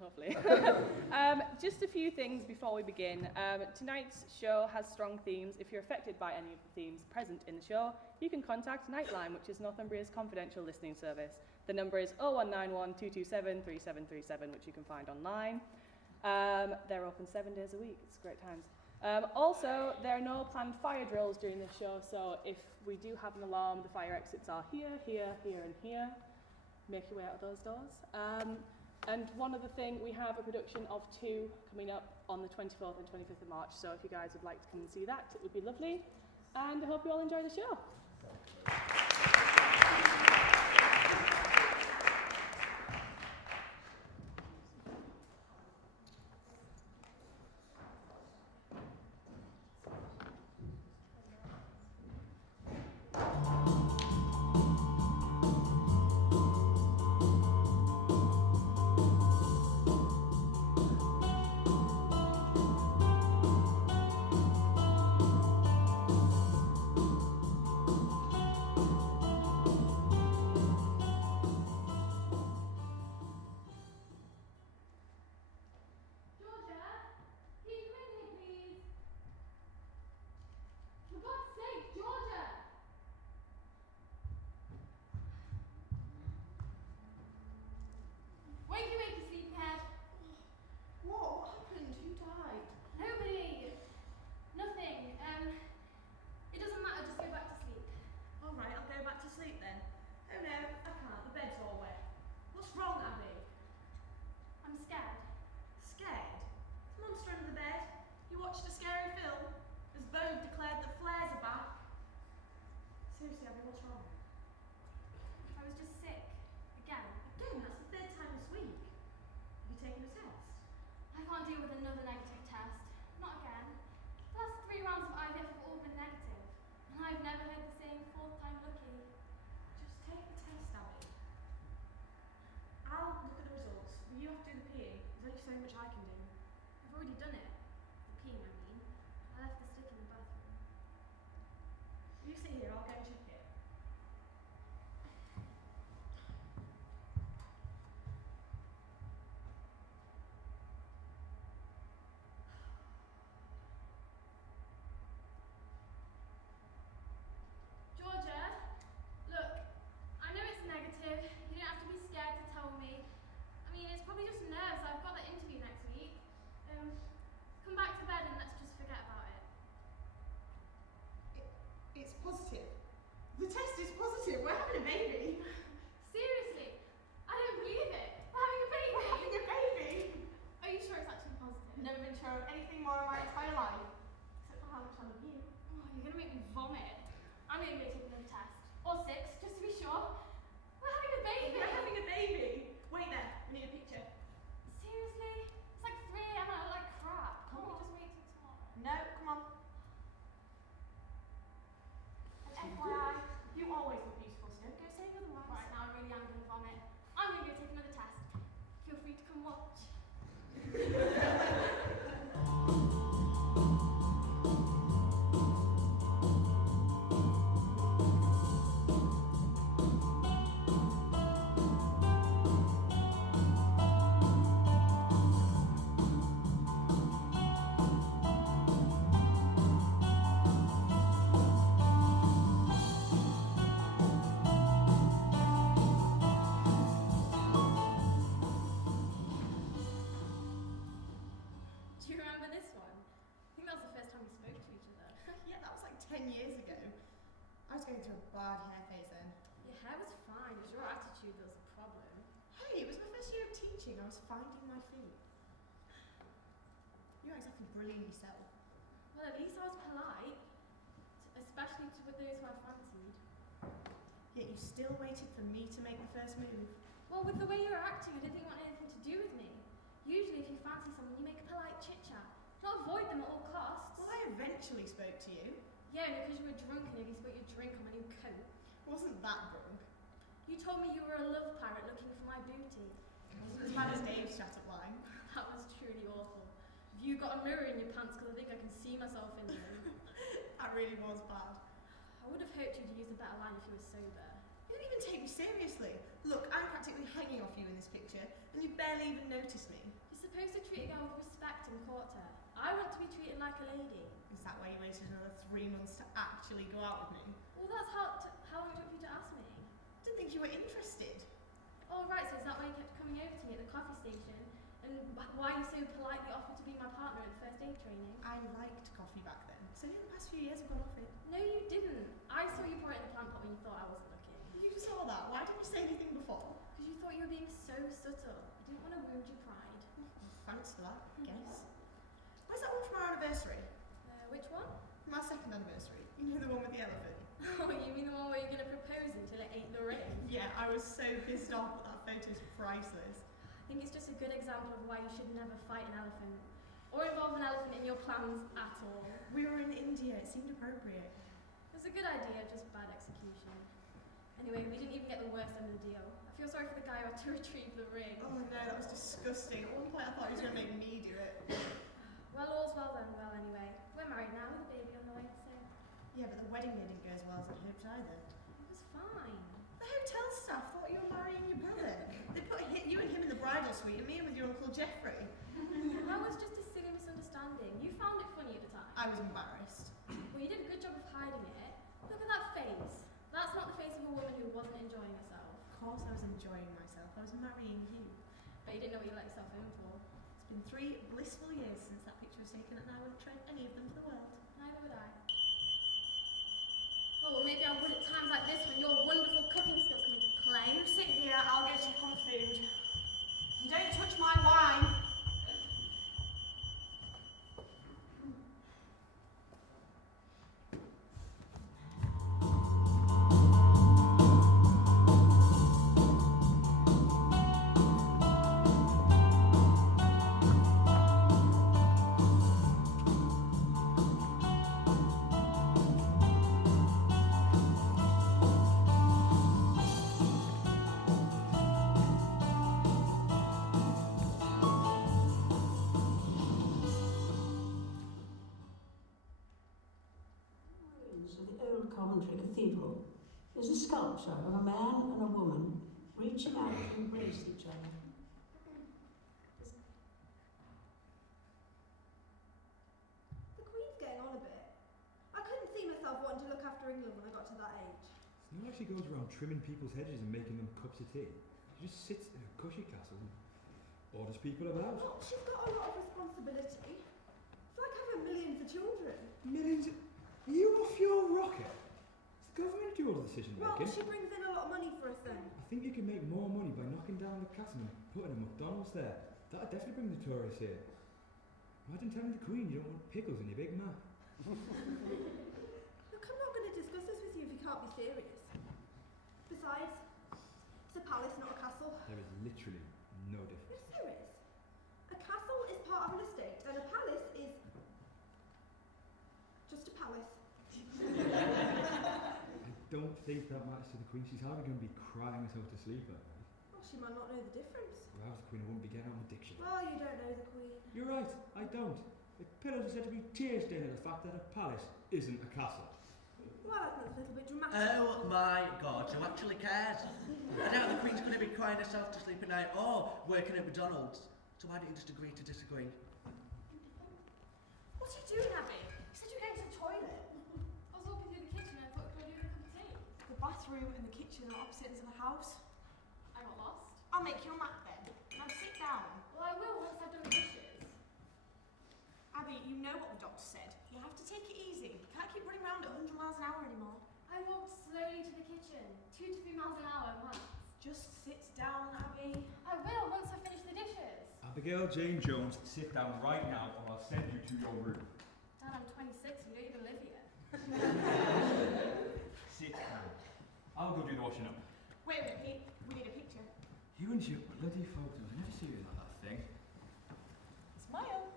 hopefully. Just a few things before we begin. Tonight's show has strong themes. If you're affected by any of the themes present in the show, you can contact Nightline, which is Northumbria's confidential listening service. The number is 0191 227 3737, which you can find online. They're open 7 days a week. It's great times. Also, there are no planned fire drills during this show, so if we do have an alarm, the fire exits are here, here, here, and here. Make your way out of those doors. And one other thing, we have a production of 2 coming up on the 24th and 25th of March, so if you guys would like to come and see that, it would be lovely. And I hope you all enjoy the show. Seriously, Abby, what's wrong? I was just sick. Again. Again? That's the 3rd time this week. Have you taken a test? I can't deal with another negative test. Not again. The last 3 rounds of IVF have all been negative. And I've never heard the saying 4th time lucky. Just take the test, Abby. I'll look at the results. You have to do the peeing. There's only so much I can do. I've already done it. The peeing, I mean. I left the stick in the bathroom. You sit here, I'll go and check it. Georgia, look, I know it's negative. You don't have to be scared to tell me. I mean, it's probably just nerves. I've got that interview next week. Come back to bed and let's just forget about it. It's positive. The test is positive. We're having a baby. Seriously, I don't believe it. We're having a baby. We're having a baby. Are you sure it's actually positive? Never been sure of anything more in my entire life. Except for how much I love you. Oh, you're gonna make me vomit. I'm gonna go take another test. Or 6, just to be sure. We're having a baby. We're having a baby. Wait there. We need a picture. Seriously? It's like 3 AM and I look like crap. Can't we just wait till tomorrow? No, come on. And FYI, you always look beautiful, so don't go saying otherwise. Right now, I really am gonna vomit. I'm gonna go take another test. Feel free to come watch. Do you remember this one? I think that was the first time we spoke to each other. Yeah, that was like 10 years ago. I was going through a bad hair phase then. Your hair was fine. It was your attitude that was the problem. Hey, it was my first year of teaching. I was finding my feet. You're not exactly brilliant yourself. Well, at least I was polite, especially to with those who I fancied. Yet you still waited for me to make the first move. Well, with the way you were acting, I didn't think you wanted anything to do with me. Usually, if you fancy someone, you make a polite chit-chat. Don't avoid them at all costs. Well, I eventually spoke to you. Yeah, and because you were drunk and nearly spilled your drink on my new coat. Wasn't that drunk? You told me you were a love pirate looking for my booty. Wasn't as bad as Dave's chat-up line. That was truly awful. Have you got a mirror in your pants? Because I think I can see myself in them. That really was bad. I would have hoped you'd use a better line if you were sober. You didn't even take me seriously. Look, I'm practically hanging off you in this picture, and you barely even noticed me. You're supposed to treat a girl with respect and court her. I want to be treated like a lady. Is that why you waited another 3 months to actually go out with me? Well, that's how long it took you to ask me. Didn't think you were interested. Oh, right, so is that why you kept coming over to me at the coffee station? And why you so politely offered to be my partner at the first aid training? I liked coffee back then. So in the past few years I've gone off it. No, you didn't. I saw you pour it in the plant pot when you thought I wasn't looking. You saw that. Why didn't you say anything before? Because you thought you were being so subtle. I didn't want to wound your pride. Thanks for that, I guess. Where's that one from our anniversary? Which one? From our second anniversary. You know, the one with the elephant? Oh, you mean the one where you're going to propose until it ain't the ring? Yeah, I was so pissed off, but that photo's priceless. I think it's just a good example of why you should never fight an elephant. Or involve an elephant in your plans at all. We were in India, it seemed appropriate. It was a good idea, just bad execution. Anyway, we didn't even get the worst end of the deal. I feel sorry for the guy who had to retrieve the ring. Oh no, that was disgusting. At one point I thought he was going to make me do it. Well, all's well then, well anyway. We're married now with a baby on the way, so... Yeah, but the wedding day didn't go as well as I'd hoped either. It was fine. The hotel staff thought you were marrying your brother. They put you and him in the bridal suite and me in with your Uncle Jeffrey. That was just a silly misunderstanding. You found it funny at the time. I was embarrassed. Well, you did a good job of hiding it. Look at that face. That's not the face of a woman who wasn't enjoying herself. Of course I was enjoying myself. I was marrying you. But you didn't know what you let yourself in for. It's been 3 blissful years since that picture was taken and I wouldn't trade any of them for the world. Neither would I. Oh, well, maybe I would at times like this when your wonderful cooking skills come into play. You sit here, I'll go check on the food. And don't touch my wine. Of the old Coventry Cathedral is a sculpture of a man and a woman reaching out to embrace each other. The Queen's getting on a bit. I couldn't see myself wanting to look after England when I got to that age. It's not like she goes around trimming people's hedges and making them cups of tea. She just sits in a cushy castle and orders people about. Well, she's got a lot of responsibility. It's like having millions of children. Millions of... Are you off your rocket? It's the government do all the decision Well, making. she brings in a lot of money for us then. I think you can make more money by knocking down the castle and putting a McDonald's there. That'd definitely bring the tourists here. Imagine telling the Queen you don't want pickles in your Big Mac. Look, I'm not going to discuss this with you if you can't be serious. Besides, it's a palace, not a castle. There is literally no difference. Yes, there is. A castle is part of an estate, and a palace is just a palace. I don't think that matters to the Queen. She's hardly going to be crying herself to sleep at night. Well, she might not know the difference. If I was the Queen, I wouldn't be getting out my diction. Well, you don't know the Queen. You're right, I don't. The pillars are said to be tear-stained at the fact that a palace isn't a castle. Well, that's a little bit dramatic. Oh my God, who actually cares? I doubt the Queen's going to be crying herself to sleep at night or working at McDonald's. So why don't you just agree to disagree? What are you doing, Abby? You said you were going to the toilet. I was walking through the kitchen and I thought we were doing a cup of tea. The bathroom and the kitchen are opposite ends of the house. I got lost. I'll make you a map then. Now sit down. Well, I will once I've done the dishes. Abby, you know what the doctor said. You have to take it easy. You can't keep running around at 100 miles an hour anymore. I walked slowly to the kitchen, 2 to 3 miles an hour once. Just sit down, Abby. I will once I finish the dishes. Abigail Jane Jones, sit down right now or I'll send you to your room. Dad, I'm 26, you don't even live here. Sit down. I'll go do the washing up. Wait a minute, Pete. We need a picture. You and your bloody photos. I never see you like that thing. Smile.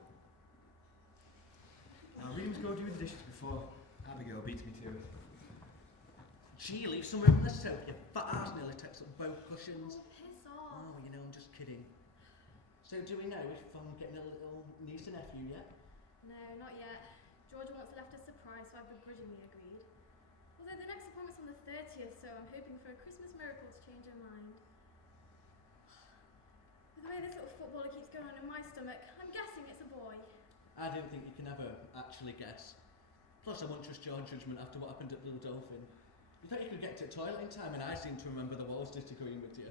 Now, Reams go do the dishes before Abigail beats me to it. Gee, leave some room on the sofa. Your fat ass nearly takes up both cushions. Oh, piss off. Oh, you know, I'm just kidding. So do we know if I'm getting a little niece and nephew yet? No, not yet. Georgia wants left a surprise, so I've begrudgingly agreed. Although the next appointment's on the 30th, so I'm hoping for a Christmas miracle to change her mind. The way this little footballer keeps going on in my stomach, I'm guessing it's a boy. I don't think you can ever actually guess. Plus, I won't trust your judgment after what happened at Blue Dolphin. You thought you could get to the toilet in time, and I seem to remember the walls disagreeing with you.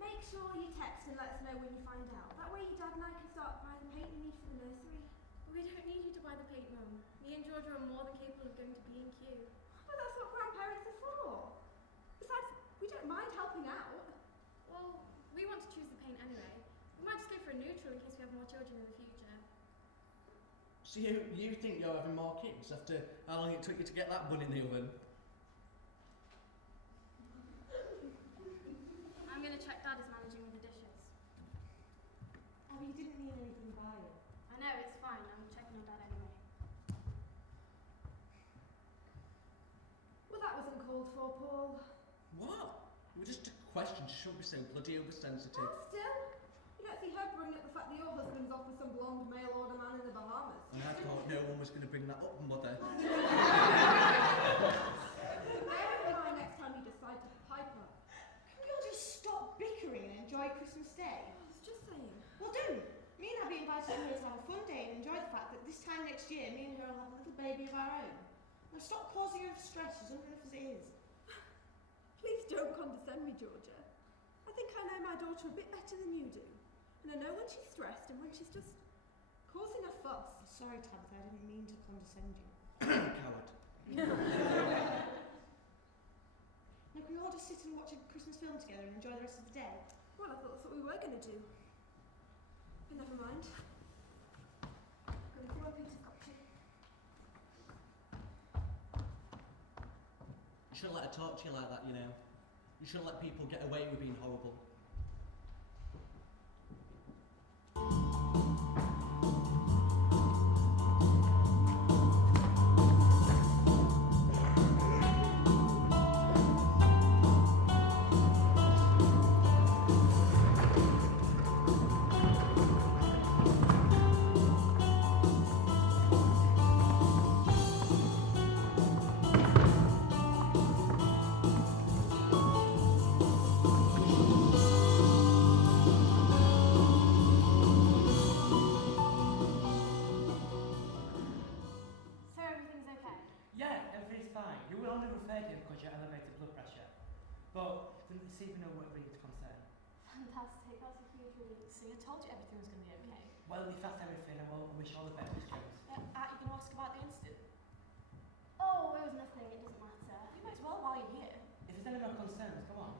Make sure you text and let us know when you find out. That way your dad and I can start buying the paint you need for the nursery. We don't need you to buy the paint, Mum. Me and Georgia are more than capable of going to B&Q. Well, that's what grandparents are for. Besides, we don't mind helping out. Well, we want to choose the paint anyway. We might just go for a neutral in case we have more children in the future. So you think you're having more kids after how long it took you to get that bun in the oven? I'm going to check Dad is managing with the dishes. Oh, you didn't mean anything by it. I know, it's fine. I'm checking on Dad anyway. Well, that wasn't called for, Paul. What? It was just a question. You shouldn't be so bloody oversensitive. Well, still, you don't see her bringing up the fact that your husband's off with some blonde mail order man in the Bahamas. I thought no one was going to bring that up, Mother. Bear in mind next time you decide to pipe up. Can we all just stop bickering and enjoy Christmas Day? I was just saying. Well, do. Me and Abby invited her to have a fun day and enjoy the fact that this time next year, me and her will have a little baby of our own. Now stop causing her stress. She's young enough as it is. Please don't condescend me, Georgia. I think I know my daughter a bit better than you do. And I know when she's stressed and when she's just causing a fuss. Sorry, Tabitha, I didn't mean to condescend you. Coward. Now, can we all just sit and watch a Christmas film together and enjoy the rest of the day? Well, I thought that's what we were going to do. But never mind. Going to throw Peter's got you. You shouldn't let her talk to you like that, you know. You shouldn't let people get away with being horrible. So everything's okay? Yeah, everything's fine. You were only referred here because you had elevated blood pressure. But didn't receive no word reads concern. Fantastic, that's a huge relief. See, I told you everything was going to be okay. Well, we fast everything and we'll wish all the best, Miss Jones. Aren't you going to ask about the incident? Oh, it was nothing, it doesn't matter. You might as well while you're here. If there's any more concerns, come on.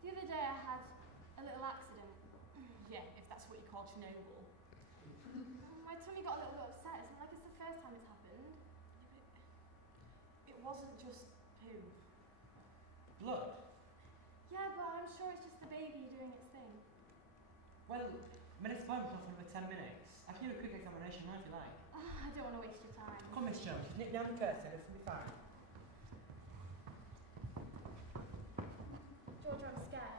The other day I had a little accident. Yeah, if that's what you call Chernobyl. My tummy got a little bit upset. It's not like it's the first time it's happened. It wasn't just poo. Blood? Yeah, but I'm sure it's just the baby doing its thing. Well, minutes appointment for another 10 minutes. I can do a quick examination now if you like. Oh, I don't want to waste your time. Come, Miss Jones, just nip down the curtain, it's gonna be fine. Georgia, I'm scared.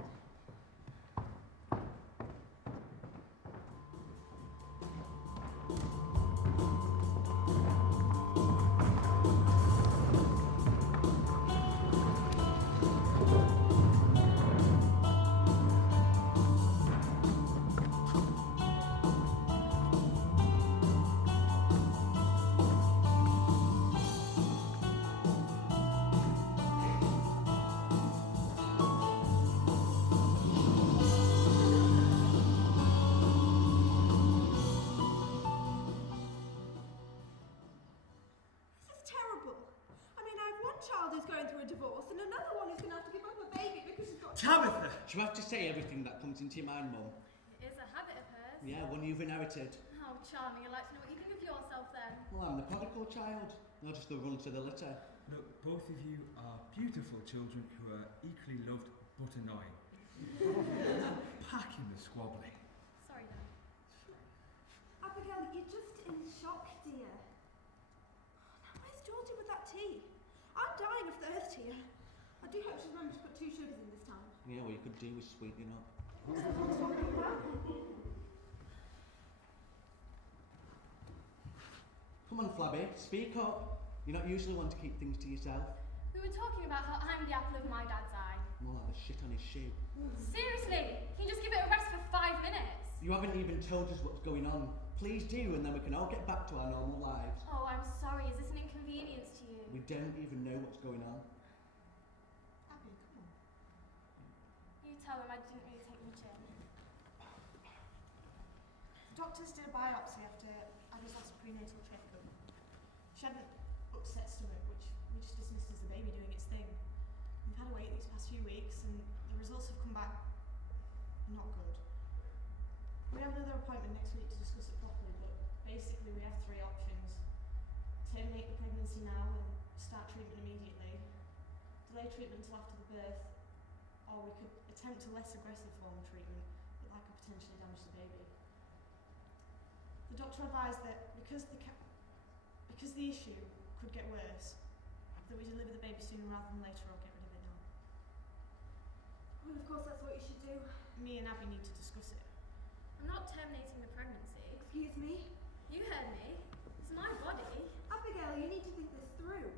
This is terrible. I mean, I have one child who's going through a divorce and another one who's going to have to give up a baby because she's got... Tabitha! Do you have to say everything that comes into your mind, Mum? It is a habit of hers. Yeah, one you've inherited. Oh, charming. I'd like to know what you think of yourself then. Well, I'm the prodigal child, not just the run to the litter. Look, both of you are beautiful children who are equally loved but annoying. Packing the squabbling. Sorry, Dad. Abigail, you're just in shock, dear. Now, where's Georgie with that tea? I'm dying of thirst here. I do hope she's remembered to put 2 sugars in this time. Yeah, well, you could do with sweetening up. What's everyone talking about? Come on, Flabby, speak up. You're not usually one to keep things to yourself. We were talking about how I'm the apple of my dad's eye. More like the shit on his shoe. Seriously, can you just give it a rest for 5 minutes? You haven't even told us what's going on. Please do, and then we can all get back to our normal lives. Oh, I'm sorry. Is this an inconvenience to you? We don't even know what's going on. Abby, come on. You tell him I didn't really take much in. Doctors did a biopsy after Abby's last prenatal checkup. She had an upset stomach, which we just dismissed as the baby doing its thing. We've had to wait these past few weeks, and the results have come back not good. We have another appointment next week to discuss it properly, but basically we have 3 options. Terminate the pregnancy now and start treatment immediately, delay treatment until after the birth, or we could attempt a less aggressive form of treatment, but that could potentially damage the baby. The doctor advised that because the issue could get worse, that we deliver the baby sooner rather than later or get rid of it now. Well, of course, that's what you should do. Me and Abby need to discuss it. I'm not terminating the pregnancy. Excuse me? You heard me. It's my body. Abigail, you need to think this through.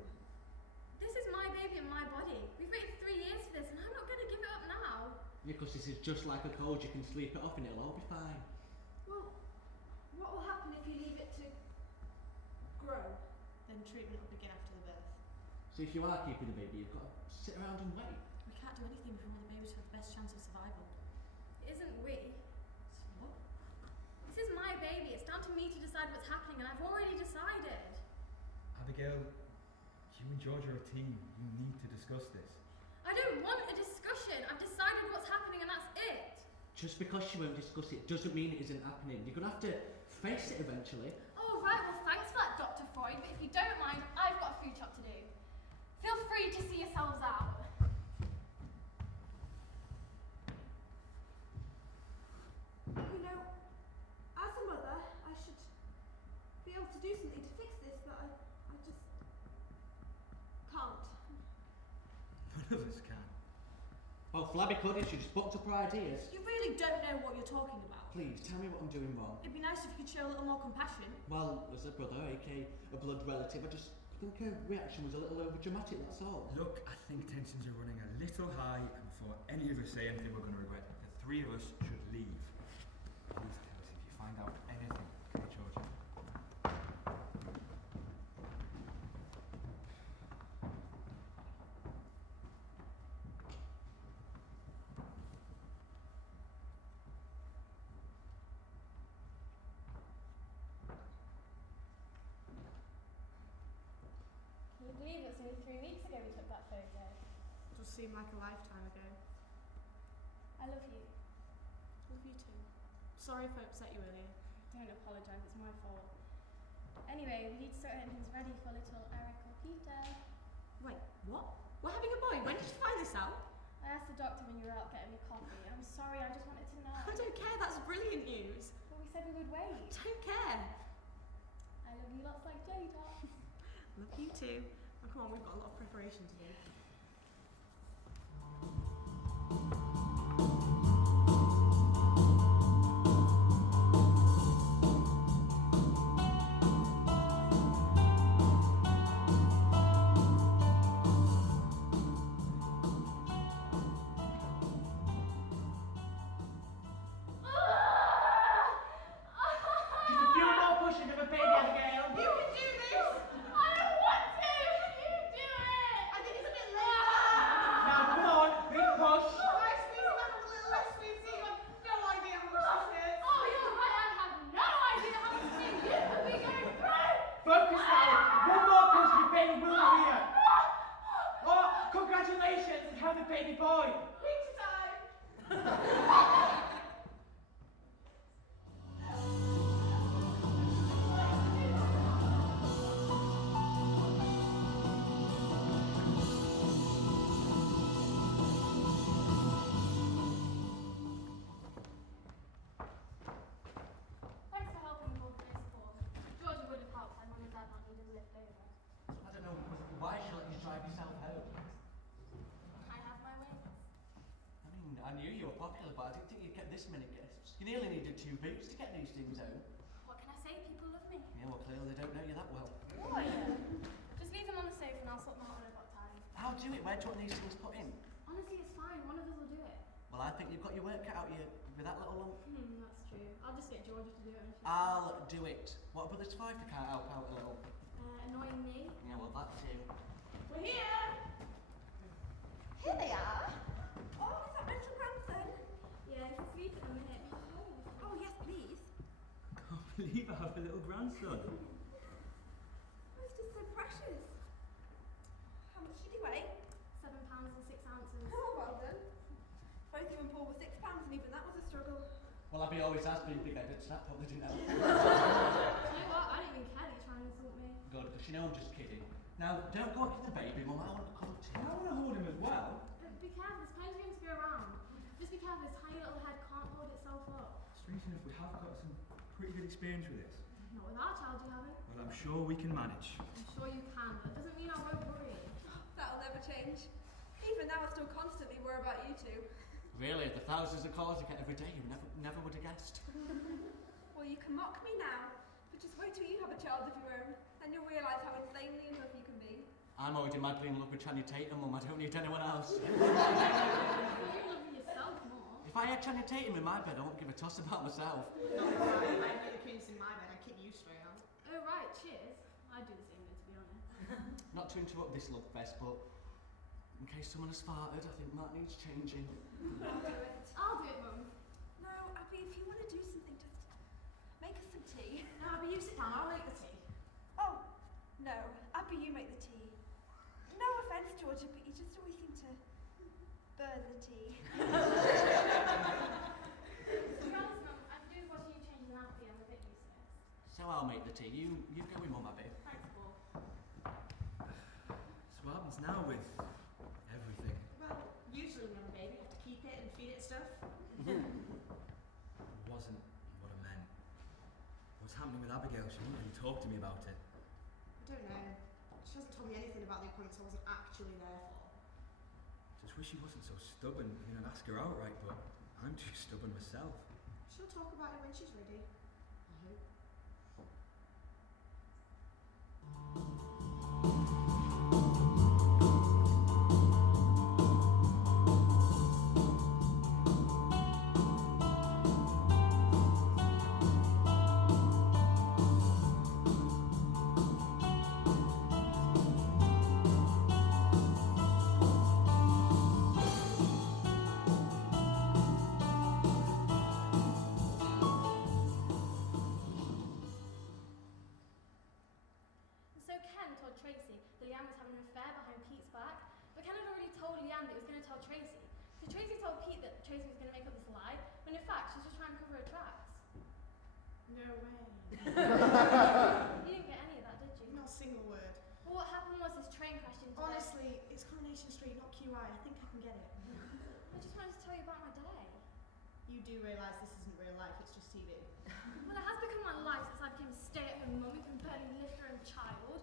This is my baby and my body. We've waited 3 years for this, and I'm not going to give it up now. Because this is just like a cold, you can sleep it off and it'll all be fine. Well, what will happen if you leave it to grow? Then treatment will begin after the birth. So if you are keeping the baby, you've got to sit around and wait. We can't do anything if we want the baby to have the best chance of survival. It isn't we. So what? This is my baby. It's down to me to decide what's happening, and I've already decided. Abigail, you and George are a team. You need to discuss this. I don't want a discussion. I've decided what's happening, and that's it. Just because you won't discuss it doesn't mean it isn't happening. You're going to have to face it eventually. Oh, right. Well, thanks for that, Dr. Freud, but if you don't mind, I've got a food shop to do. Feel free to see yourselves out. You know, as a mother, I should be able to do something to fix this, but I just can't. None of us can. Well, Flabby could if she just booked up her ideas. You really don't know what you're talking about. Please, tell me what I'm doing wrong. It'd be nice if you could show a little more compassion. Well, as a brother, aka a blood relative, I just think her reaction was a little over dramatic, that's all. Look, I think tensions are running a little high, and before any of us say anything, we're going to regret it. The 3 of us should leave. Please tell us if you find out anything, okay, Georgia? Can you believe it's only 3 weeks ago we took that photo? It does seem like a lifetime ago. I love you. Love you too. Sorry if I upset you earlier. Don't apologise, it's my fault. Anyway, we need to start getting things ready for little Eric or Peter. Wait, what? We're having a boy? When did you find this out? I asked the doctor when you were out getting me coffee. I'm sorry, I just wanted to know. I don't care, that's brilliant news. But we said we would wait. Don't care. I love you lots like Jada. Love you too. Oh, come on, we've got a lot of preparation to do. Just a few more pushes of a baby, Abigail. You can do this! I don't want to! You do it! I think it's a bit late. Now, come on, big push. Why squeeze him out a little less, sweetie? You have no idea how much this hurts. Oh, you're right, I have no idea how much pain you could be going through! Focus now. One more push and your baby will be here. Oh, congratulations and have a baby boy. Pizza time! Thanks for helping with all the support. Georgia would have helped had Mum and Dad not needed a lift over. I don't know why she let you drive yourself home. I have my ways. I mean, I knew you were popular, but I didn't think you'd get this many guests. You nearly needed 2 boots to get these things home. What can I say? People love me. Yeah, well, clearly they don't know you that well. Oh, yeah. Just leave them on the sofa and I'll sort them out when I've got time. I'll do it. Where do you want these things put in? Honestly, it's fine. One of us will do it. Well, I think you've got your work cut out here with that little lump. That's true. I'll just get Georgia to do it. When she's I'll do it. What about this 5 to can't help out a little? annoying me. Yeah, well, that too. We're here! Here they are. Oh, is that my little grandson? Yeah, he's asleep at the minute. Oh, yes, please. Can't believe I have a little grandson. Oh, it's just so precious. How much did he weigh? 7 pounds and 6 ounces. Oh, well done. Both you and Paul were 6 pounds, and even that was a struggle. Well, Abby always has been big-headed, so that probably didn't help. Do you know what? I don't even care that you're trying to insult me. Good, because you know I'm just kidding. Now, don't go up to the baby, Mum. I want to come to I you. want to hold him as well. Be careful, there's plenty of room to go around. Just be careful, his tiny little head can't hold itself up. Strange enough, we have got some pretty good experience with this. Not with our child, you haven't. Well, I'm sure we can manage. I'm sure you can, but that doesn't mean I won't worry. That'll never change. Even now, I still constantly worry about you two. Really, the thousands of calls you get every day, you never would have guessed. Well, you can mock me now, but just wait till you have a child of your own, and you'll realise how insanely in love you can be. I'm already madly in love with Channing Tatum, Mum. I don't need anyone else. You love yourself more. If I had Channing Tatum in my bed, I wouldn't give a toss about myself. Not if I had the prince in my bed, I'd kick you straight out. Oh right, cheers. I'd do the same thing, to be honest. Not to interrupt this love fest, but in case someone has farted, I think that needs changing. I'll do it. I'll do it, Mum. No, Abby, if you want to do something, just make us some tea. No, Abby, you sit down, I'll make the tea. Oh, no, Abby, you make the tea. No offence, Georgia, but you just always seem to burn the tea. To be honest, Mum, I could do with watching you change the nappy. I'm a bit useless. So I'll make the tea. You go with Mum, Abby. Thanks, Paul. So what happens now with everything? Well, usually when you have a baby, you have to keep it and feed it stuff. It wasn't what I meant. What's happening with Abigail? She wouldn't really talk to me about it. I don't know. She hasn't told me anything about the appointments I wasn't actually there for. Just wish she wasn't so stubborn. I mean, I'd ask her outright, but I'm too stubborn myself. She'll talk about it when she's ready. I hope. So Ken told Tracy that Leanne was having an affair behind Pete's back, but Ken had already told Leanne that he was going to tell Tracy. So Tracy told Pete that Tracy was going to make up this lie, when in fact she was just trying to cover her tracks. No way. You didn't get any of that, did you? Not a single word. Well, what happened was his train crashed into Honestly, it's Coronation Street, not QI. I think I can get it. I just wanted to tell you about my day. You do realise this isn't real life, it's just TV. Well, it has become my life since I became a stay-at-home mum who can barely lift her own child.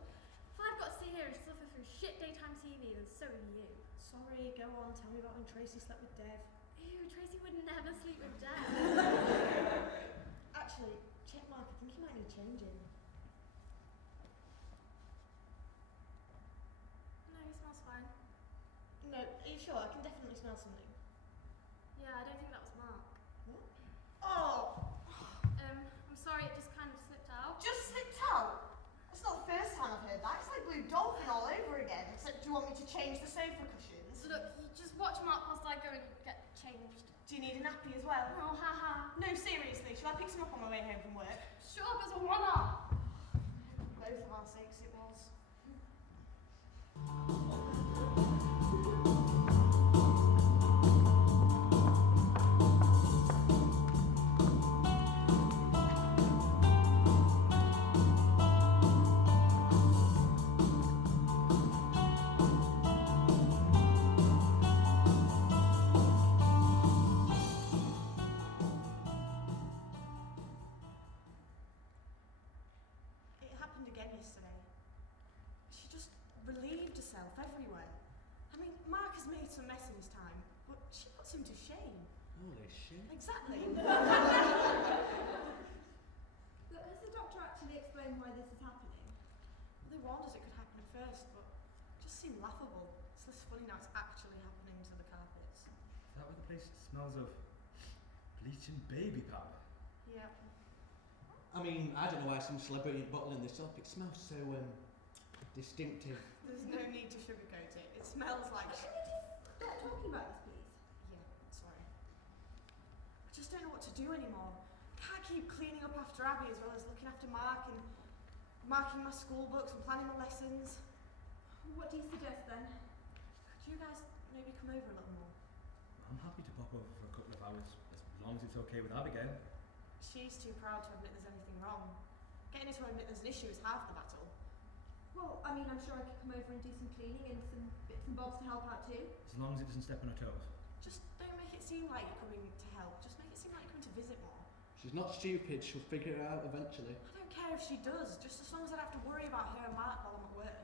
If I've got to sit here and suffer through shit daytime TV, then so are you. Sorry, go on, tell me about when Tracy slept with Dev. Ew, Tracy would never sleep with Dad. Actually, check Mark, I think he might need changing. No, he smells fine. No, are you sure? I can definitely smell something. Yeah, I don't think that was Mark. Oh! I'm sorry, it just kind of slipped out. Just slipped out? That's not the first time I've heard that. It's like Blue Dolphin all over again. Except, do you want me to change the sofa cushions? Look, you just watch Mark whilst I go and get changed. Do you need a nappy as well? Oh, haha. No, seriously, shall I pick some up on my way home from work? Shut up, it's a one-off. Both of our sakes it was. It happened again yesterday. She just relieved herself everywhere. I mean, Mark has made some mess in his time, but she puts him to shame. Holy shit. Exactly. Look, has the doctor actually explained why this is happening? They warned us it could happen at first, but it just seemed laughable. It's the funny now, it's actually happening to the carpets. Is that what the place smells of? Bleach and baby powder? Yeah. I mean, I don't know why some celebrity is bottling this up. It smells so distinctive. There's no need to sugarcoat it. It smells like. Can you just stop talking about this, please? Yeah, sorry. I just don't know what to do anymore. Can't keep cleaning up after Abby as well as looking after Mark and marking my school books and planning my lessons. What do you suggest then? Could you guys maybe come over a little more? I'm happy to pop over for a couple of hours, as long as it's okay with Abigail. She's too proud to admit there's anything wrong. Getting her to admit there's an issue is half the battle. Well, I mean, I'm sure I could come over and do some cleaning and some bits and bobs to help out too. As long as it doesn't step on her toes. Just don't make it seem like you're coming to help. Just make it seem like you're coming to visit more. She's not stupid. She'll figure it out eventually. I don't care if she does, just as long as I don't have to worry about her and Mark while I'm at work.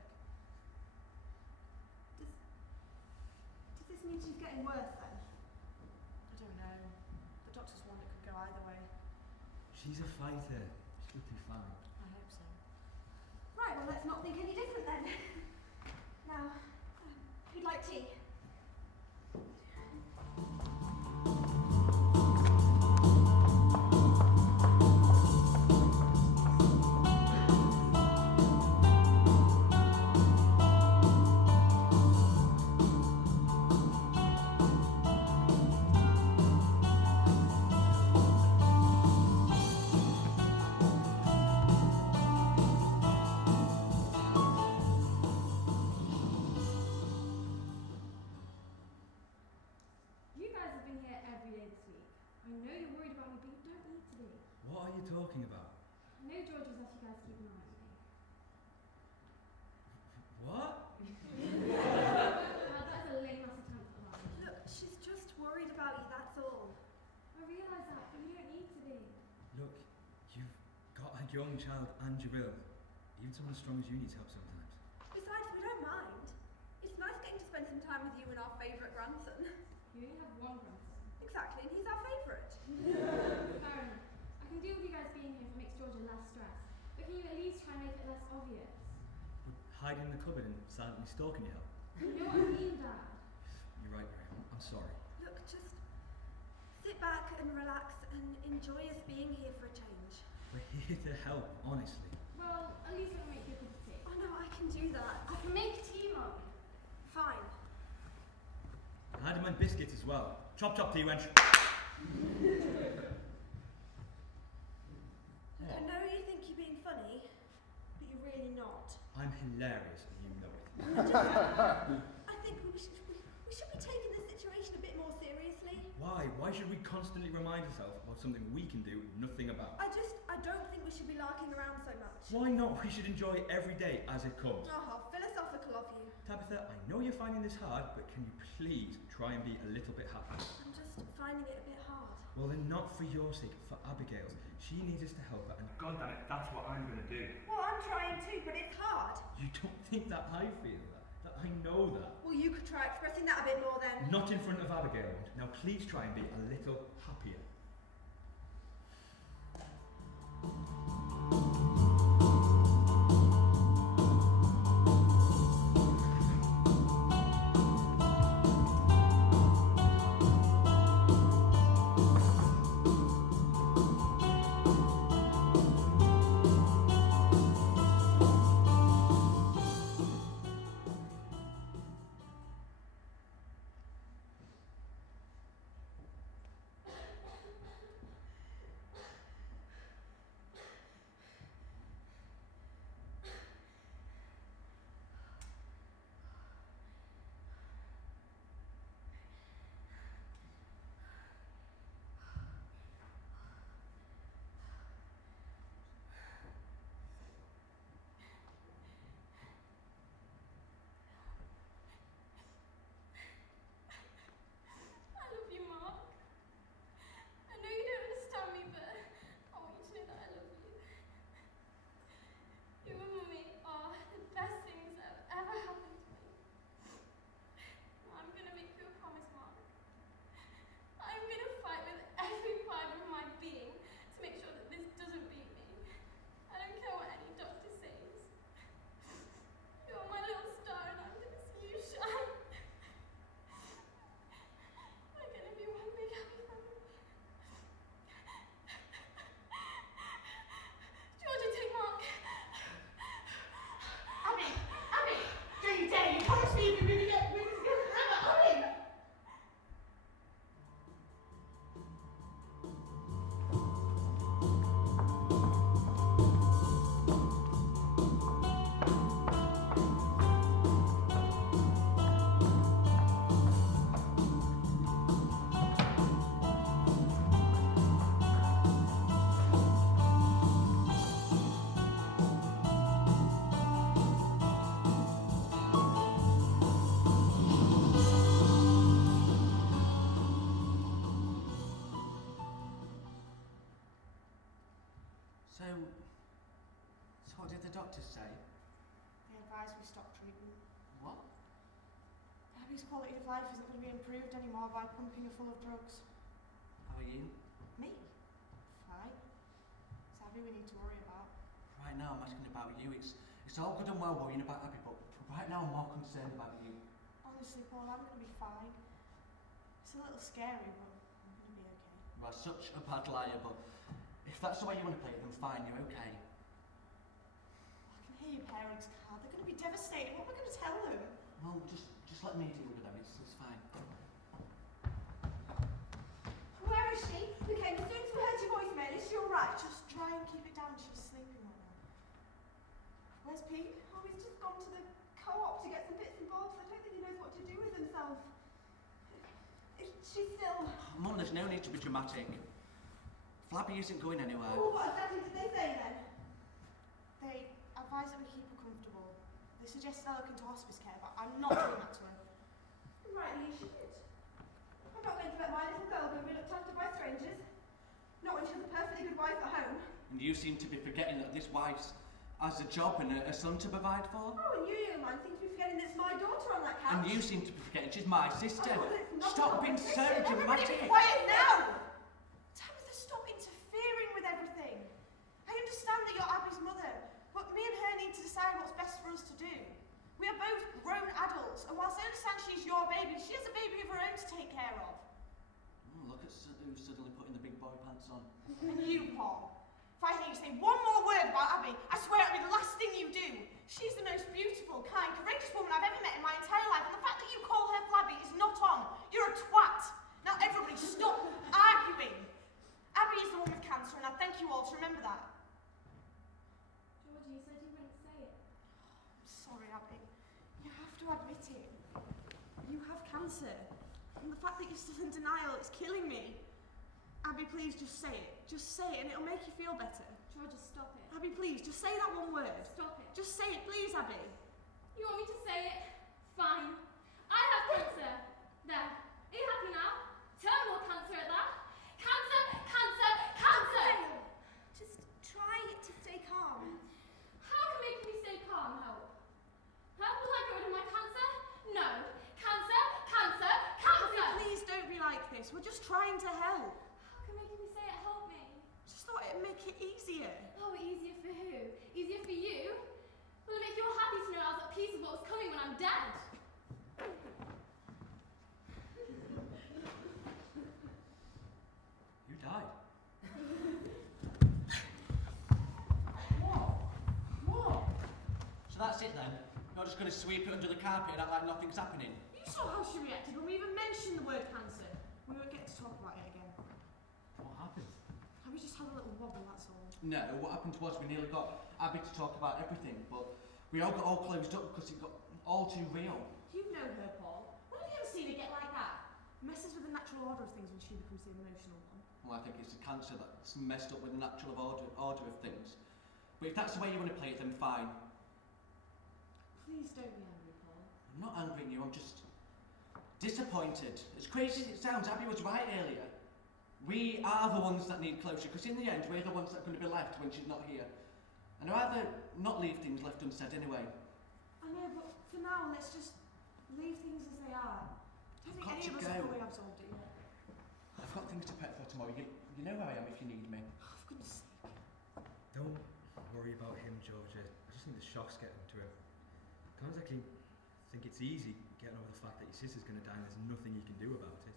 Does this mean she's getting worse then? I don't know. The doctors warned it could go either way. She's a fighter. She'll be fine. I hope so. Right, well, let's not think any different then. Now, who'd like tea? You guys have been here every day this week. I know you're worried about me, but you don't need to be. What are you talking about? I know George has asked you guys to keep an eye on me. What? Well, that's a lame ass attempt at a lie. Look, she's just worried about you, that's all. I realise that, but you don't need to be. Look, you've got a young child and you will. Even someone as strong as you needs help sometimes. Besides, we don't mind. It's nice getting to spend some time with you and our favourite grandson. You only have one grandson. Exactly, and he's our favourite. Fair enough. I can deal with you guys being here if it makes Georgia less stressed. But can you at least try and make it less obvious? But hiding in the cupboard and silently stalking you help. You know what I mean, Dad? You're right, Miriam. I'm sorry. Look, just sit back and relax and enjoy us being here for a change. We're here to help, honestly. Well, at least I can make you a cup of tea. Oh no, I can do that. I can make tea, Mum. Fine. I had in my biscuits as well. Chop chop tea, wench. I know you think you're being funny, but you're really not. I'm hilarious and you know it. I think we should be taking this situation a bit more seriously. Why? Why should we constantly remind ourselves about something we can do nothing about? I don't think we should be larking around so much. Why not? We should enjoy every day as it comes. Oh, how philosophical of you. Tabitha, I know you're finding this hard, but can you please try and be a little bit happy? I'm just finding it a bit hard. Well then not for your sake, for Abigail's. She needs us to help her and God damn it, that's what I'm gonna do. Well, I'm trying too, but it's hard. You don't think that I feel that? That I know that? Well, you could try expressing that a bit more then. Not in front of Abigail. Now please try and be a little happier. So what did the doctors say? They advised we stop treatment. What? Abby's quality of life isn't going to be improved anymore by pumping her full of drugs. How are you? Me? Fine. It's Abby we need to worry about. Right now I'm asking about you. It's all good and well worrying about Abby, but right now I'm more concerned about you. Honestly, Paul, I'm going to be fine. It's a little scary, but I'm going to be okay. You are such a bad liar, but if that's the way you want to play it, then fine, you're okay. I can hear your parents, Carl. They're going to be devastated. What am I going to tell them? Well, just let me deal with them. It's fine. Where is she? We came as soon as we heard your voicemail. Is she alright? Just try and keep it down. She's sleeping right now. Where's Pete? Oh, he's just gone to the co-op to get some bits and bobs. I don't think he knows what to do with himself. Is she still... Mum, there's no need to be dramatic. Flabby isn't going anywhere. Oh, what exactly did they say then? They advise that we keep her comfortable. They suggested I look into hospice care, but I'm not doing that to her. Rightly you should. I'm not going to let my little girl go be looked after by strangers. Not when she has a perfectly good wife at home. And you seem to be forgetting that this wife has a job and a son to provide for. Oh, and you, young man, seem to be forgetting that it's my daughter on that couch. And you seem to be forgetting she's my sister. Oh, well, it's not Stop being so competition. dramatic. Everybody be quiet now! Tabitha, stop interfering with everything. I understand that you're Abby's mother, but me and her need to decide what's best for us to do. We are both grown adults, and whilst I understand she's your baby, she has a baby of her own to take care of. Oh, look at who's suddenly putting the big boy pants on. And you, Paul. If I hear you say one more word about Abby, I swear it'll be the last thing you do. She's the most beautiful, kind, courageous woman I've ever met in my entire life, and the fact that you call her flabby is not on. You're a twat. Now everybody stop arguing. Abby is the one with cancer, and I thank you all to remember that. Georgie, you said you wouldn't say it. I'm sorry, Abby. You have to admit it. You have cancer. And the fact that you're still in denial, it's killing me. Abby, please just say it. Just say it and it'll make you feel better. Georgie, stop it. Abby, please, just say that one word. Stop it. Just say it, please, Abby. You want me to say it? Fine. I have cancer. There. Are you happy now? Terminal cancer at that. Cancer, cancer, cancer! Just try to stay calm. How can making me stay calm help? Huh? Will I get rid of my cancer? No. Cancer, cancer, cancer! Abby, please don't be like this. We're just trying to help. How can making me say it help me? Just thought it'd make it easier. Oh, easier for who? Easier for you? Will it make you all happy to know I was at peace with what was coming when I'm dead? You died. What? So that's it then? You're just going to sweep it under the carpet and act like nothing's happening? You saw how she reacted when we even mentioned the word cancer. We won't get to talk about it again. What happened? Abby just had a little wobble, that's all. No, what happened was we nearly got Abby to talk about everything, but we all got all closed up because it got all too real. You know her, Paul. When have you ever seen her get like that? Messes with the natural order of things when she becomes the emotional one. Well, I think it's the cancer that's messed up with the natural order of things. But if that's the way you want to play it, then fine. Please don't be angry, Paul. I'm not angry at you, I'm just disappointed. As crazy as it sounds, Abby was right earlier. We are the ones that need closure, because in the end, we're the ones that are going to be left when she's not here. And I'd rather not leave things left unsaid anyway. I know, but for now, let's just leave things as they are. I don't think Got any to of us go. have fully absorbed it yet. I've got things to prep for tomorrow. You know where I am if you need me. Oh, for goodness sake. Don't worry about him, Georgia. I just think the shock's getting to him. Can't exactly think it's easy getting over the fact that your sister's going to die and there's nothing you can do about it.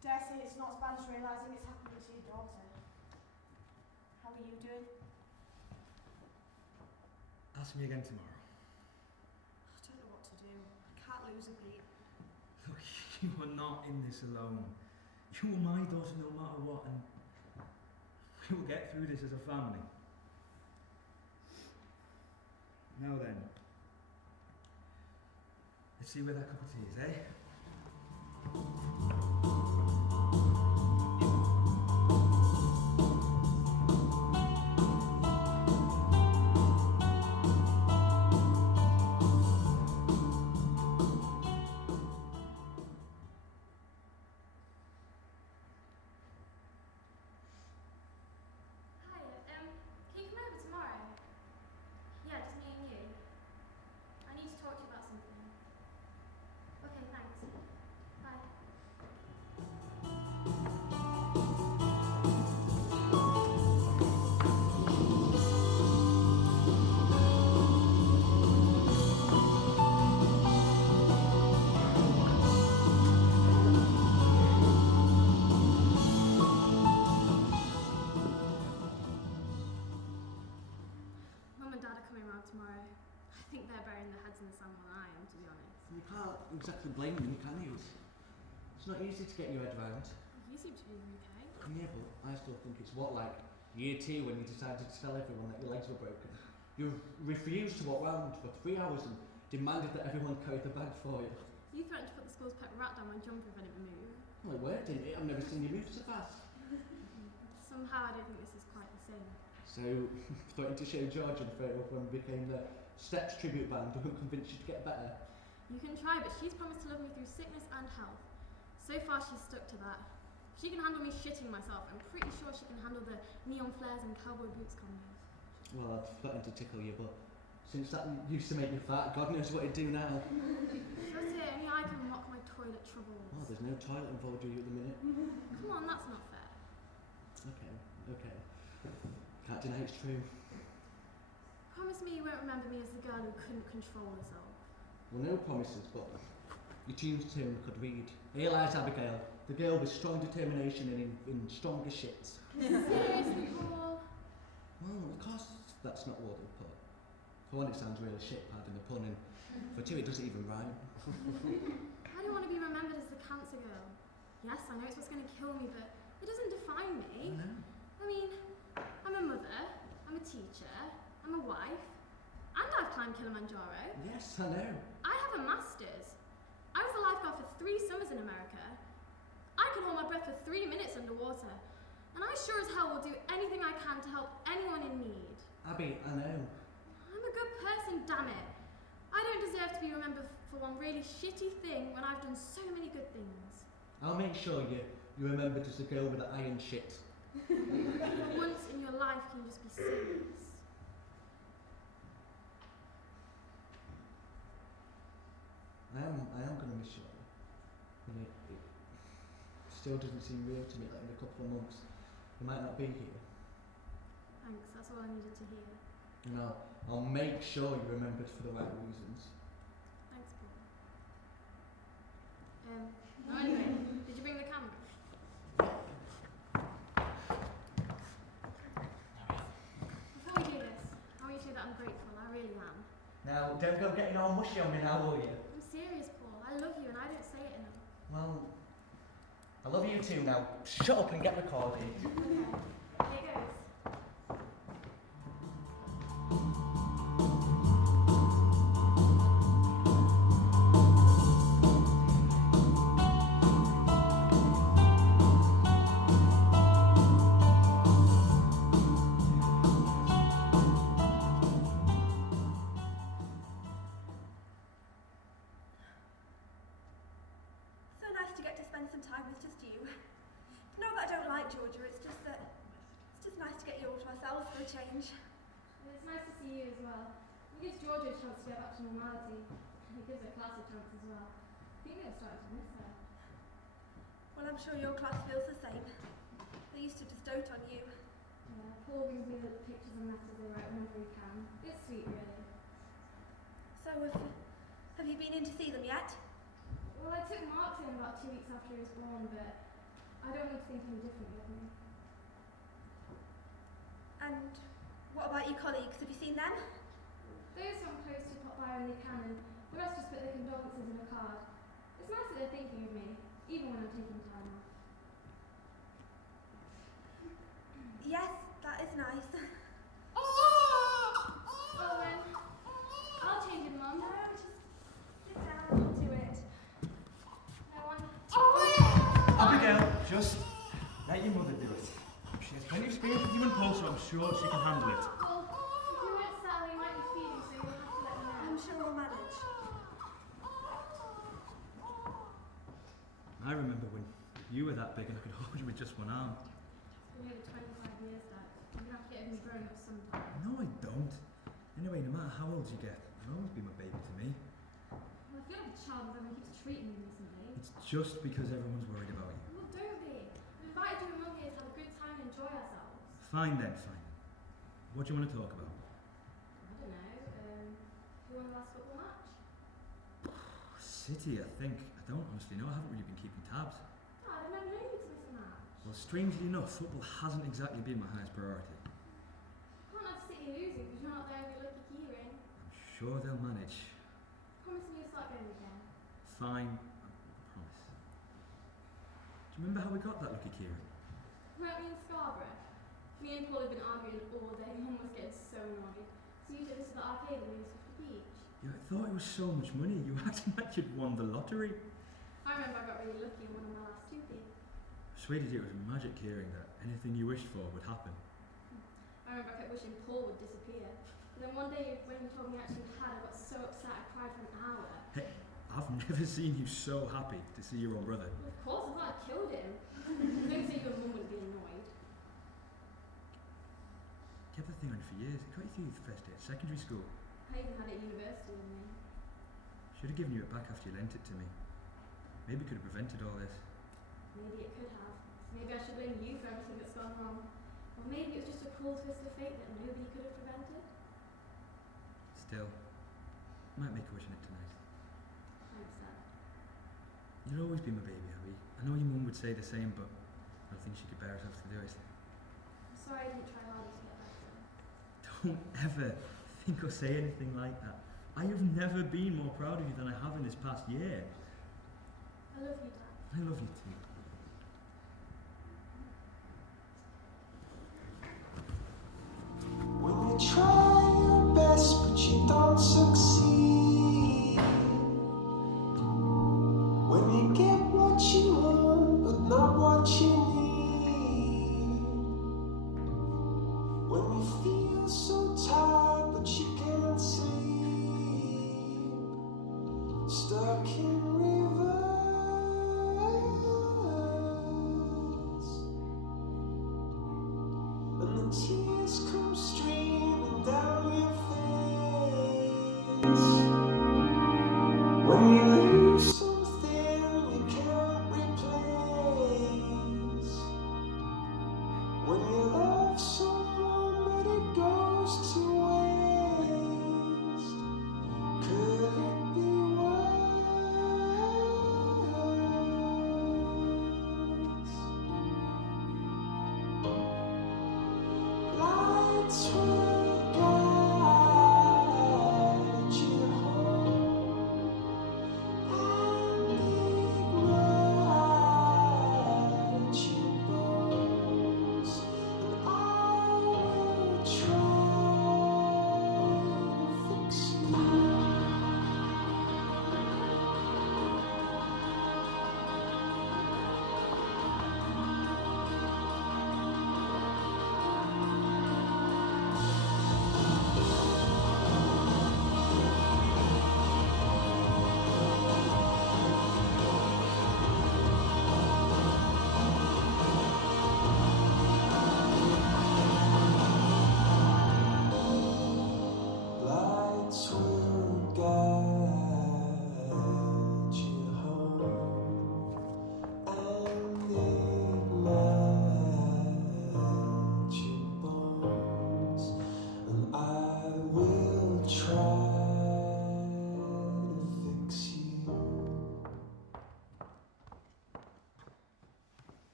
Dare say it's not as bad as realising it's happening to your daughter. How are you doing? Ask me again tomorrow. I don't know what to do. I can't lose a beat. Look, you are not in this alone. You are my daughter no matter what, and we will get through this as a family. Now then, let's see where that cup of tea is, eh? Hiya, exactly blame them, can you? It's not easy to get your head around. You seem to be okay. Yeah, but I still think it's like year 2 when you decided to tell everyone that your legs were broken. You refused to walk round for 3 hours and demanded that everyone carry the bag for you. You threatened to put the school's pet rat down my jumper if I didn't move. Well, it worked, didn't it? I've never seen you move so fast. Somehow I don't think this is quite the same. So, threatened to show George and fair up when we became the Steps tribute band who convinced you to get better. You can try, but she's promised to love me through sickness and health. So far she's stuck to that. She can handle me shitting myself. I'm pretty sure she can handle the neon flares and cowboy boots combos. Well, I've threatened to tickle you, but since that used to make you fat, God knows what it'd do now. That's it, only I can mock my toilet troubles. Oh, there's no toilet involved with you at the minute. Come on, that's not fair. Okay. Can't deny it's true. Promise me you won't remember me as the girl who couldn't control herself. Well, no promises, but your tunes Tim could read. Here lies Abigail, the girl with strong determination and in stronger shits. Seriously, Paul? Well, of course that's not what we put. For one, it sounds really shit, pardon the pun, and for two, it doesn't even rhyme. I don't want to be remembered as the cancer girl. Yes, I know it's what's going to kill me, but it doesn't define me. No. I mean, I'm a mother, I'm a teacher, I'm a wife, and I've climbed Kilimanjaro. Yes, I know. I have a master's. I was a lifeguard for 3 summers in America. I can hold my breath for 3 minutes underwater. And I sure as hell will do anything I can to help anyone in need. Abby, I know. I'm a good person, damn it. I don't deserve to be remembered for one really shitty thing when I've done so many good things. I'll make sure you're remembered as the girl with the iron shit. For once in your life, can you just be serious? I am going to miss you. And it still doesn't seem real to me that in a couple of months you might not be here. Thanks, that's all I needed to hear. And I'll make sure you're remembered for the right reasons. Thanks, Paul. No, anyway, did you bring the camera? Before we do this, I want you to know that I'm grateful, I really am. Now, don't go getting all mushy on me now, will you? I'm serious, Paul. I love you and I don't say it enough. Well, I love you too now. Shut up and get recorded. Okay, here goes. So nice to get to spend some time with just you. Not that I don't like Georgia, it's just nice to get you all to ourselves for a change. It's nice to see you as well. It gives Georgia a chance to get back to normality. And it gives her class a chance as well. I think they're starting to miss her. Well, I'm sure your class feels the same. They used to just dote on you. Yeah, Paul brings me the pictures and letters they write whenever he can. It's sweet, really. So, have you been in to see them yet? Well, I took Mark in about 2 weeks after he was born, but I don't want to think any differently of me. And what about your colleagues? Have you seen them? Those who I'm close to pop by when they can, and the rest just put their condolences in a card. It's nice that they're thinking of me, even when I'm taking time off. Yes, that is nice. Oh, then, I'll change it, Mum. No, just sit down, I'll do it. No one. Abigail, just let your mother do it. She has plenty of experience with you and Paul, so I'm sure she can handle it. Well, if you won't settle, he might be feeding, so you'll have to let me know. I'm sure we'll manage. I remember when you were that big and I could hold you with just one arm. It's been over 25 years, Dad. You're gonna have to get me grown up sometime. No, I don't. Anyway, no matter how old you get, you'll always be my baby to me. Well, I feel like a child with everyone keeps treating me recently. It's just because everyone's worried about you. Well, don't be. I've invited you and Mum here to have a good time and enjoy ourselves. Fine then, fine. What do you want to talk about? I don't know. Who won the last football match? City, I think. I don't honestly know. I haven't really been keeping tabs. Dad, I've never known you to miss a match. Well, strangely enough, football hasn't exactly been my highest priority. You can't have City losing because you're not there with your lucky key ring. I'm sure they'll manage. Promise me you'll start going again. fine. I promise. Do you remember how we got that lucky Kieran? Weren't we in Scarborough? Me and Paul had been arguing all day. Mum was getting so annoyed. So you took us to the arcade and we were to the beach. Yeah, I thought it was so much money. You acted like you'd won the lottery. I remember I got really lucky and won on my last 2p. Persuaded you it was magic, Kieran, that anything you wished for would happen. I remember I kept wishing Paul would disappear. And then one day when you told me I actually had, I got so upset I cried for an hour. Hey, I've never seen you so happy to see your own brother. Well, of course, I thought I killed him. I think so you and Mum wouldn't be annoyed. Kept the thing on for years. It got you through the first day at secondary school. I even had it at university with me. Should have given you it back after you lent it to me. Maybe could have prevented all this. Maybe it could have. Maybe I should blame you for everything that's gone wrong. Or maybe it was just a cruel twist of fate that nobody could have prevented. Still, might make a wish on it tonight. Thanks, Dad. You'll always be my baby, Abby. I know your mum would say the same, but I don't think she could bear herself to do it. I'm sorry I didn't try harder to get back to him. Don't ever think or say anything like that. I have never been more proud of you than I have in this past year. I love you, Dad. I love you too. When you try your best but you don't succeed, when you get what you want but not what you need, when you feel so tired but you can't sleep, stuck in reverse, and the tears come streaming down your face. When you lose something you can't replace, when you love someone but it goes to waste, could it be worse? Lights will guide you home and ignite your bones, and I will try to fix you. Lights will guide you home and ignite your bones, and I will try to fix you.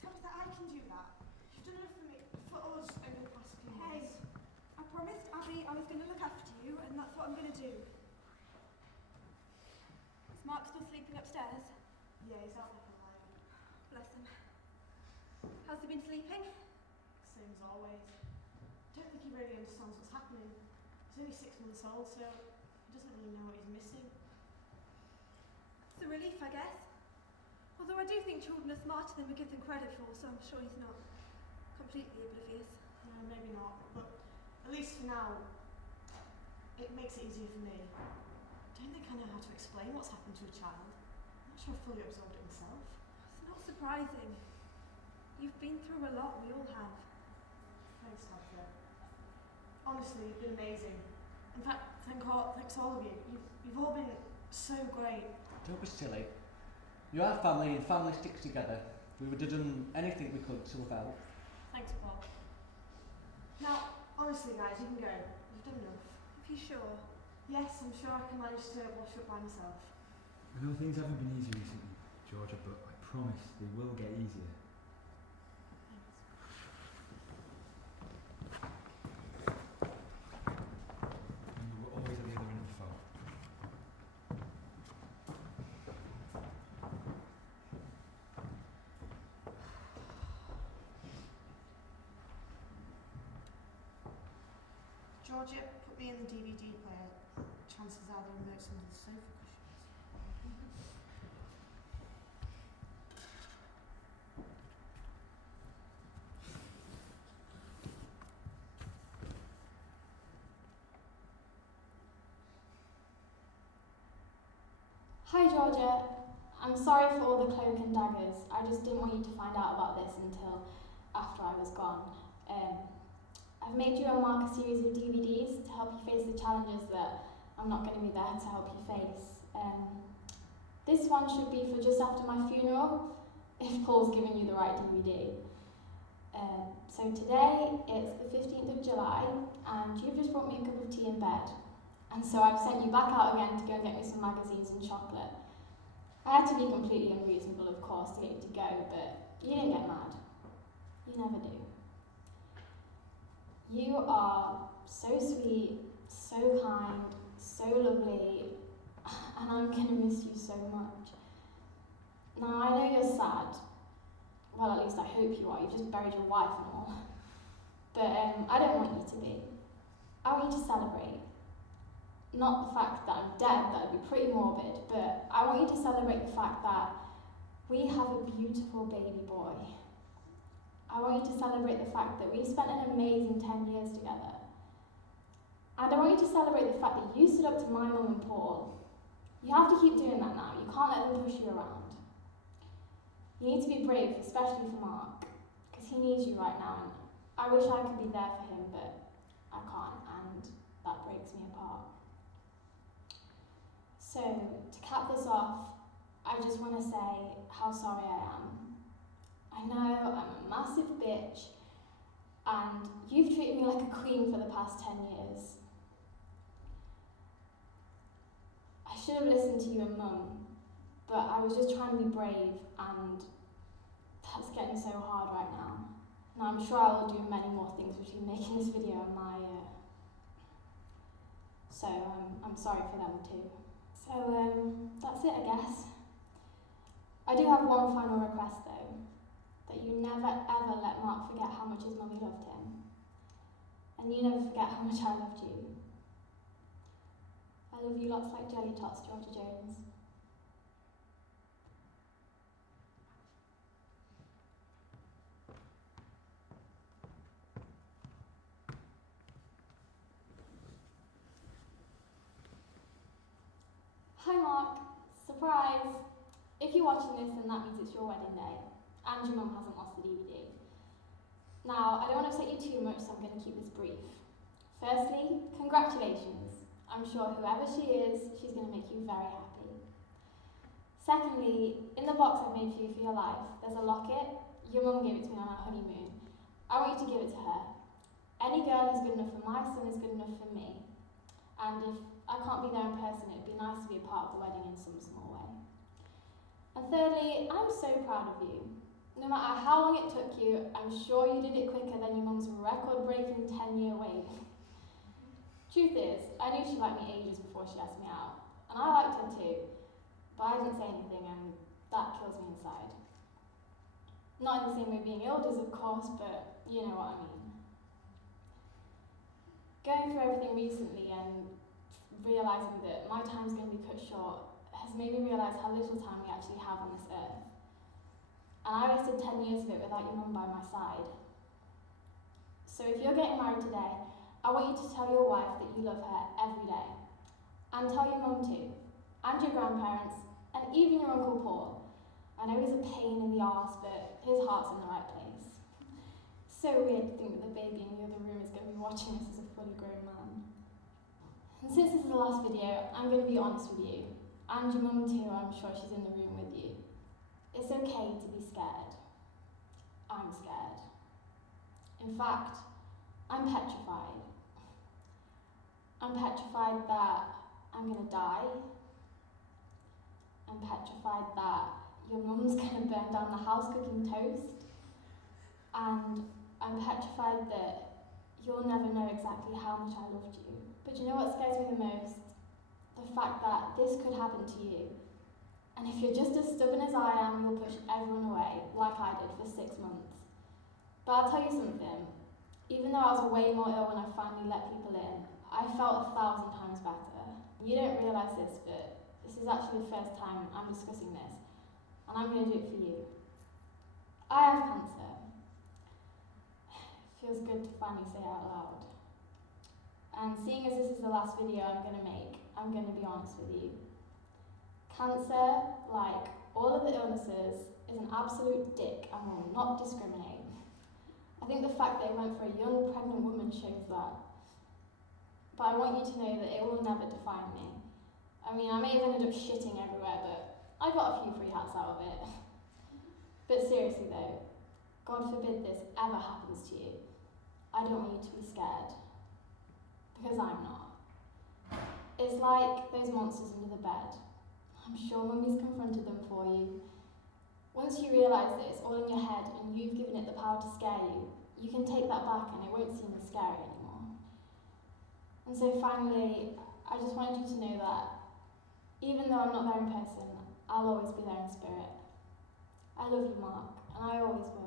Tell me that I can do that. You've done enough for me, for us over the past few Hey, months. I promised Abby I was going to look after you, and that's what I'm going to do. Is Mark still sleeping upstairs? Yeah, he's out like a lion. Bless him. How's he been sleeping? Same as always. Don't think he really understands what's happening. He's only 6 months old, so he doesn't really know what he's missing. It's a relief, I guess. Although I do think children are smarter than we give them credit for, so I'm sure he's not completely oblivious. No, maybe not, but at least for now, it makes it easier for me. Don't think I know how to explain what's happened to a child. I'm not sure I've fully absorbed it myself. It's not surprising. You've been through a lot, we all have. Thanks, Tabitha. Honestly, you've been amazing. In fact, thanks all of you. You've all been so great. Don't be silly. You are family and family sticks together. We would have done anything we could to have helped. Thanks, Bob. Now, honestly, guys, you can go. You've done enough. If you're sure. Yes, I'm sure I can manage to wash up by myself. I know things haven't been easy recently, Georgia, but I promise they will get easier. Thanks. And you were always at the other end of the phone. Georgia put me in the DVD player. Chances are the remote's under the sofa cushions. Hi Georgia, I'm sorry for all the cloak and daggers. I just didn't want you to find out about this until after I was gone. I've made you unmark a series of DVDs to help you face the challenges that I'm not going to be there to help you face. This one should be for just after my funeral, if Paul's given you the right DVD. So today, it's the 15th of July, and you've just brought me a cup of tea in bed. And so I've sent you back out again to go and get me some magazines and chocolate. I had to be completely unreasonable, of course, to get you to go, but you didn't get mad. You never do. You are so sweet, so kind, so lovely, and I'm going to miss you so much. Now, I know you're sad. Well, at least I hope you are. You've just buried your wife and all. But I don't want you to be. I want you to celebrate. Not the fact that I'm dead, that would be pretty morbid, but I want you to celebrate the fact that we have a beautiful baby boy. I want you to celebrate the fact that we've spent an amazing 10 years together. And I want you to celebrate the fact that you stood up to my mum and Paul. You have to keep doing that now. You can't let them push you around. You need to be brave, especially for Mark, because he needs you right now. And I wish I could be there for him, but I can't, and that breaks me apart. So, to cap this off, I just want to say how sorry I am. I know I'm a massive bitch, and you've treated me like a queen for the past 10 years. I should have listened to you and Mum, but I was just trying to be brave, and that's getting so hard right now. Now I'm sure I will do many more things between making this video and my so I'm sorry for them too. So that's it, I guess. I do have one final request though, that you never ever let Mark forget how much his mummy loved him. And you never forget how much I loved you. I love you lots like jelly tots, Georgia Jones. Hi Mark, surprise! If you're watching this, then that means it's your wedding day, and your mum hasn't lost the DVD. Now, I don't want to upset you too much, so I'm going to keep this brief. Firstly, congratulations. I'm sure whoever she is, she's going to make you very happy. Secondly, in the box I've made for you for your life, there's a locket. Your mum gave it to me on our honeymoon. I want you to give it to her. Any girl who's good enough for my son is good enough for me. And if I can't be there in person, it'd be nice to be a part of the wedding in some small way. And thirdly, I'm so proud of you. No matter how long it took you, I'm sure you did it quicker than your mum's record-breaking 10-year wait. Truth is, I knew she liked me ages before she asked me out, and I liked her too, but I didn't say anything, and that kills me inside. Not in the same way being ill does, of course, but you know what I mean. Going through everything recently and realising that my time's going to be cut short has made me realise how little time we actually have on this earth. And I wasted 10 years of it without your mum by my side. So if you're getting married today, I want you to tell your wife that you love her every day. And tell your mum too, and your grandparents, and even your Uncle Paul. I know he's a pain in the arse, but his heart's in the right place. So weird to think that the baby in the other room is going to be watching us as a fully grown man. And since this is the last video, I'm going to be honest with you. And your mum too, I'm sure she's in the room with you. It's okay to be scared. I'm scared. In fact, I'm petrified. I'm petrified that I'm going to die. I'm petrified that your mum's going to burn down the house cooking toast. And I'm petrified that you'll never know exactly how much I loved you. But you know what scares me the most? The fact that this could happen to you. And if you're just as stubborn as I am, you'll push everyone away, like I did for 6 months. But I'll tell you something, Even though I was way more ill when I finally let people in, I felt 1,000 times better. You don't realise this, but this is actually the first time I'm discussing this, and I'm going to do it for you. I have cancer. It feels good to finally say it out loud. And seeing as this is the last video I'm going to make, I'm going to be honest with you. Cancer, like all of the illnesses, is an absolute dick and will not discriminate. I think the fact that it went for a young pregnant woman shows that. But I want you to know that it will never define me. I mean, I may have ended up shitting everywhere, but I got a few free hats out of it. But seriously though, God forbid this ever happens to you. I don't want you to be scared. Because I'm not. It's like those monsters under the bed. I'm sure Mummy's confronted them for you. Once you realise that it's all in your head and you've given it the power to scare you, you can take that back and it won't seem as scary anymore. And so finally, I just wanted you to know that even though I'm not there in person, I'll always be there in spirit. I love you, Mark, and I always will.